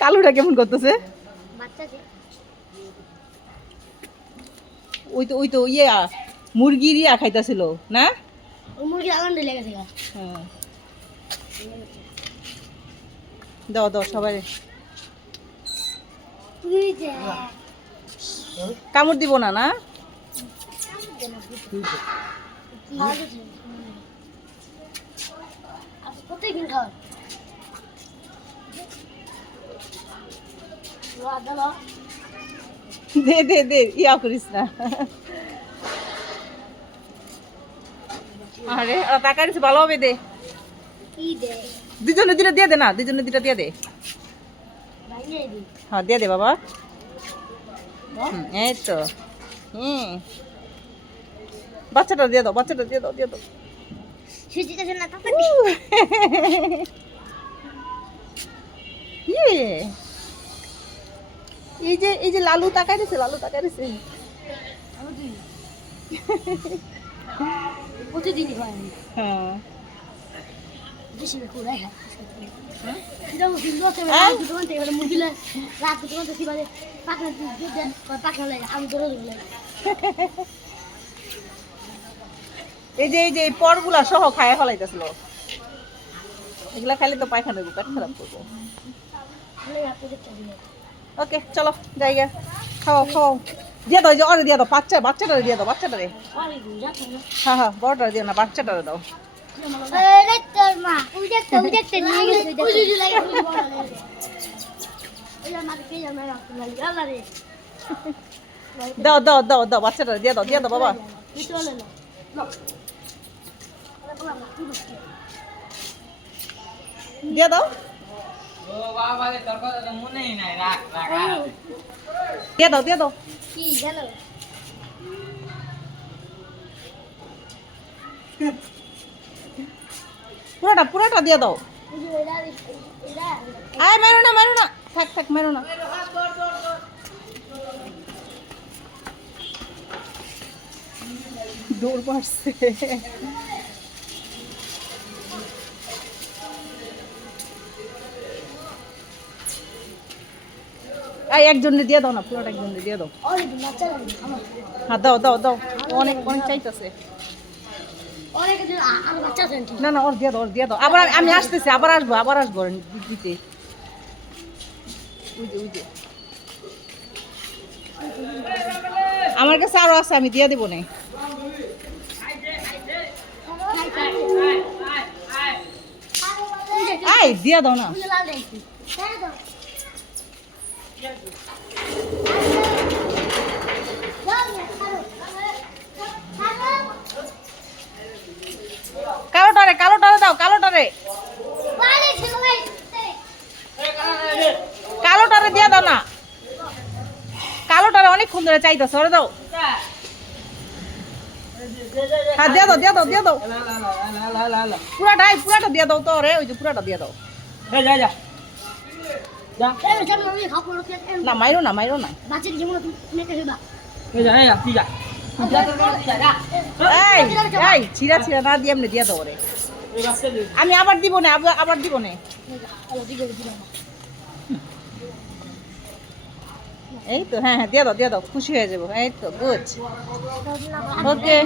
কালুটা কেমন করতেছে? ওই তো ইয়া মুরগির ইয়া খাইতেছিল না? মুরগি আগুন দিলে গেছে। হ্যাঁ, দাও দাও সবাই। কামড় দিব না না? প্রত্যেকদিন খাওয়া দে দে দে ইয়া করিস না। আরে টাকা দিচ্ছে ভালো হবে, দে। দুজনে দুটা দিয়ে দে না, দুজনে দুটা দিয়ে দে। হ্যাঁ দিয়ে দে বাবা। এই তো বাচ্চাটা দিয়ে দাও, বাচ্চাটা দিয়ে দাও, দিয়ে দাও। এই যে লালু তাকাই দিছে, লালু তাকাই দিছে। প্রতিদিনই হয়। হ্যাঁ এই যে পরগুলা সহ খায় ফলাইতেছিল। এগুলা খাইলে তো পায়খানা পেট খারাপ করবো। ওকে চলো জায়গা খাও খাও, দিয়ে দাও, যে অরে দিয়ে দাও, বাচ্চাটারে দিয়ে দাও, বাচ্চাটারে। হ্যাঁ হ্যাঁ বড়টারে দিও না, বাচ্চাটারে দাও। দাও দাও দাও দাও, বাচ্চাটারে দিয়ে দাও, দিয়ে দাও বাবা। দিয়ে দাও, দিয়ে দাও, দিয়ে দাও। পুরোটা পুরোটা দিয়ে দাও। আয় মেরো না, মেরো না, থাক থাক, মেরো না। দৌড় পারছে। এই একজনে দিয়ে দাও না, পুরোটা একজনে দিয়ে দাও। হ্যাঁ দাও দাও দাও, অনেক অনেক চাইতেছে। না না ওর দিয়ে দাও, ওর দিয়ে দাও। আবার আমি আসতেছি, আবার আসবো, আবার আসবো দিতে। আমার কাছে আরো আছে, আমি দিয়ে দেবো না। আই দিয়ে দাও না। কালোটারে কালোটারে দাও, কালোটারে কালোটারে দিয়ে দাও না, কালোটারে অনেকক্ষণ ধরে চাইতেছে, ওরে দাও। হ্যাঁ দিয়ে দাও, দিয়ে দাও, দিয়ে দাও, পুরাটাই পুরাটা দিয়ে দাও তো রে, ওই যে পুরাটা দিয়ে দাও। না মাইরো না, মাইরো না। এই ছিড়া ছিড়া না দিয়ে এমনি দিয়ে দাও রে। আমি আবার দিব না, আবার দিব না। এই তো হ্যাঁ হ্যাঁ দিয়ে দাও, দিয়ে দাও, খুশি হয়ে যাবো। এই তো গুড, ওকে।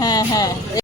হ্যাঁ হ্যাঁ